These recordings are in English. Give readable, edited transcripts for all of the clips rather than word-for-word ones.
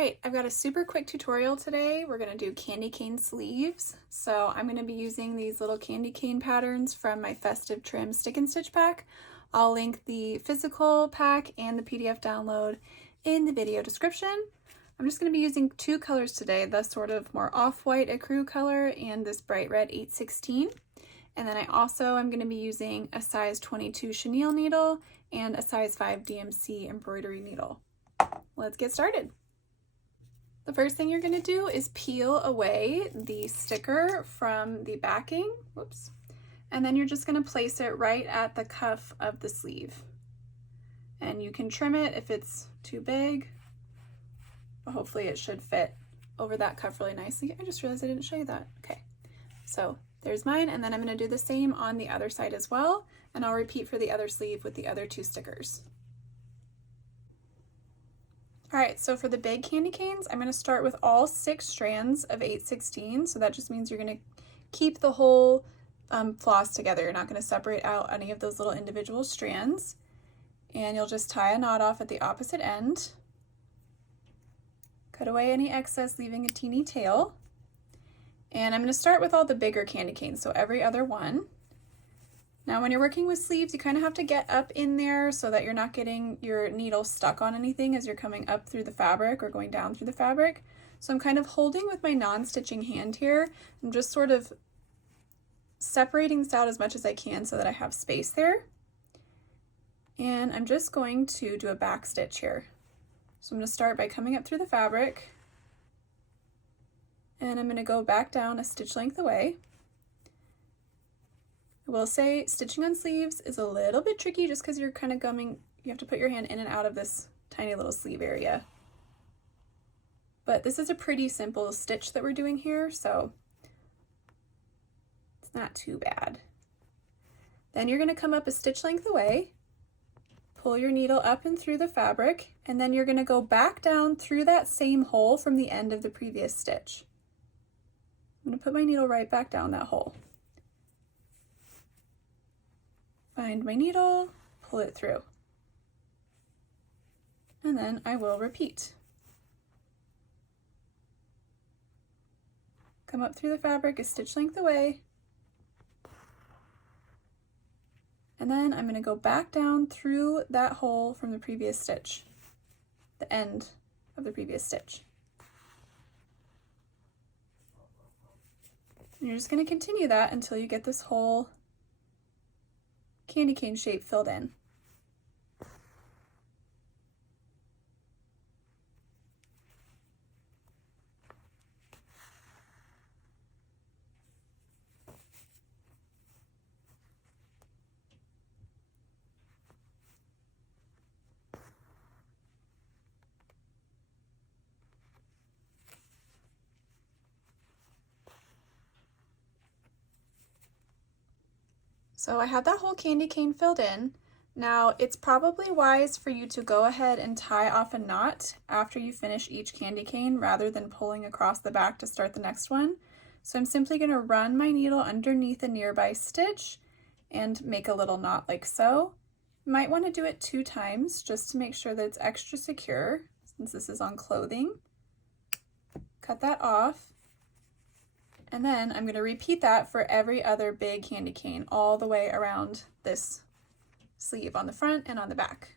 Alright, I've got a super quick tutorial today. We're going to do candy cane sleeves. So I'm going to be using these little candy cane patterns from my Festive Trim Stick and Stitch pack. I'll link the physical pack and the PDF download in the video description. I'm just going to be using two colors today, the sort of more off-white ecru color and this bright red 816. And then I also am going to be using a size 22 chenille needle and a size 5 DMC embroidery needle. Let's get started. The first thing you're going to do is peel away the sticker from the backing, whoops, and then you're just going to place it right at the cuff of the sleeve. And you can trim it if it's too big, but hopefully it should fit over that cuff really nicely. I just realized I didn't show you that. Okay, so there's mine, and then I'm going to do the same on the other side as well, and I'll repeat for the other sleeve with the other two stickers. Alright, so for the big candy canes, I'm going to start with all 6 strands of 816, so that just means you're going to keep the whole floss together. You're not going to separate out any of those little individual strands, and you'll just tie a knot off at the opposite end. Cut away any excess, leaving a teeny tail. And I'm going to start with all the bigger candy canes, so every other one. Now when you're working with sleeves, you kind of have to get up in there so that you're not getting your needle stuck on anything as you're coming up through the fabric or going down through the fabric. So I'm kind of holding with my non-stitching hand here. I'm just sort of separating this out as much as I can so that I have space there. And I'm just going to do a back stitch here. So I'm going to start by coming up through the fabric, and I'm going to go back down a stitch length away. I will say stitching on sleeves is a little bit tricky just because you're kind of you have to put your hand in and out of this tiny little sleeve area. But this is a pretty simple stitch that we're doing here, so it's not too bad. Then you're going to come up a stitch length away, pull your needle up and through the fabric, and then you're going to go back down through that same hole from the end of the previous stitch. I'm going to put my needle right back down that hole. Find my needle, pull it through, and then I will repeat. Come up through the fabric a stitch length away, and then I'm going to go back down through that hole from the previous stitch, the end of the previous stitch. And you're just going to continue that until you get this whole candy cane shape filled in. So I have that whole candy cane filled in. Now it's probably wise for you to go ahead and tie off a knot after you finish each candy cane rather than pulling across the back to start the next one. So I'm simply going to run my needle underneath a nearby stitch and make a little knot like so. You might want to do it 2 times just to make sure that it's extra secure since this is on clothing. Cut that off. And then I'm going to repeat that for every other big candy cane all the way around this sleeve on the front and on the back.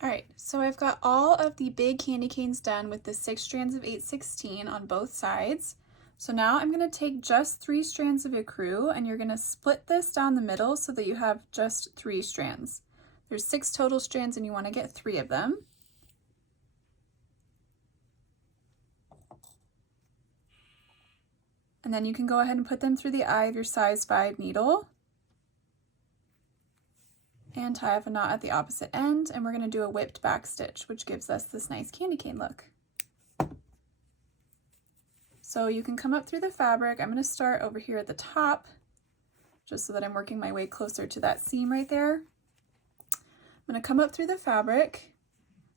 Alright, so I've got all of the big candy canes done with the 6 strands of 816 on both sides. So now I'm going to take just 3 strands of ecru, and you're going to split this down the middle so that you have just 3 strands. There's 6 total strands and you want to get 3 of them. And then you can go ahead and put them through the eye of your size 5 needle and tie up a knot at the opposite end, and we're going to do a whipped back stitch, which gives us this nice candy cane look. So you can come up through the fabric. I'm going to start over here at the top just so that I'm working my way closer to that seam right there. I'm going to come up through the fabric,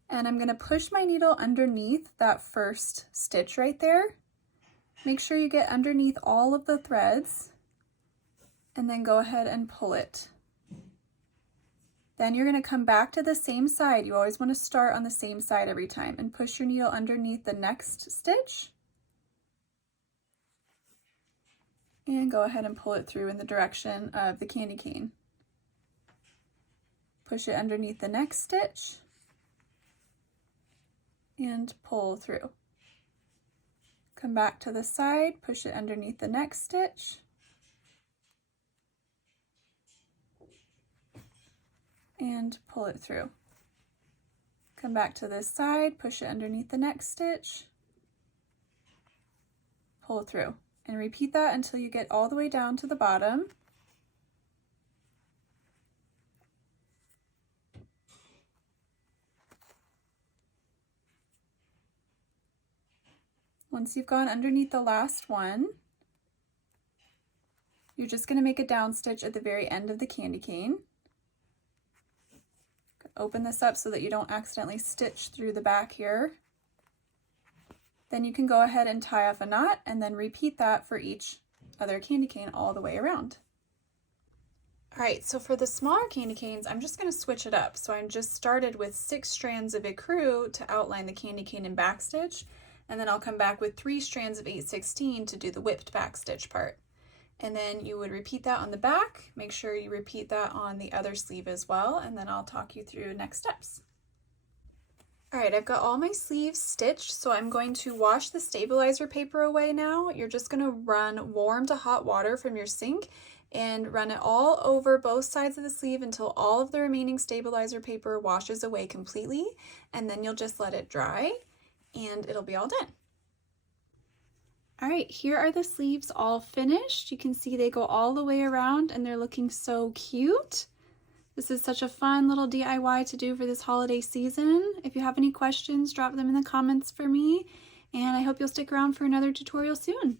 and I'm going to push my needle underneath that first stitch right there. Make sure you get underneath all of the threads, and then go ahead and pull it Then you're going to come back to the same side. You always want to start on the same side every time and push your needle underneath the next stitch. And go ahead and pull it through in the direction of the candy cane. Push it underneath the next stitch and pull through. Come back to the side, push it underneath the next stitch, and pull it through. Come back to this side, push it underneath the next stitch, pull through, and repeat that until you get all the way down to the bottom. Once you've gone underneath the last one, you're just going to make a down stitch at the very end of the candy cane. Open this up so that you don't accidentally stitch through the back here. Then you can go ahead and tie off a knot and then repeat that for each other candy cane all the way around. Alright, so for the smaller candy canes, I'm just going to switch it up. So I just started with 6 strands of ecru to outline the candy cane and backstitch, and then I'll come back with 3 strands of 8/16 to do the whipped backstitch part. And then you would repeat that on the back. Make sure you repeat that on the other sleeve as well, and then I'll talk you through next steps. Alright, I've got all my sleeves stitched, so I'm going to wash the stabilizer paper away now. You're just going to run warm to hot water from your sink and run it all over both sides of the sleeve until all of the remaining stabilizer paper washes away completely, and then you'll just let it dry and it'll be all done. All right, here are the sleeves all finished. You can see they go all the way around and they're looking so cute. This is such a fun little DIY to do for this holiday season. If you have any questions, drop them in the comments for me, and I hope you'll stick around for another tutorial soon.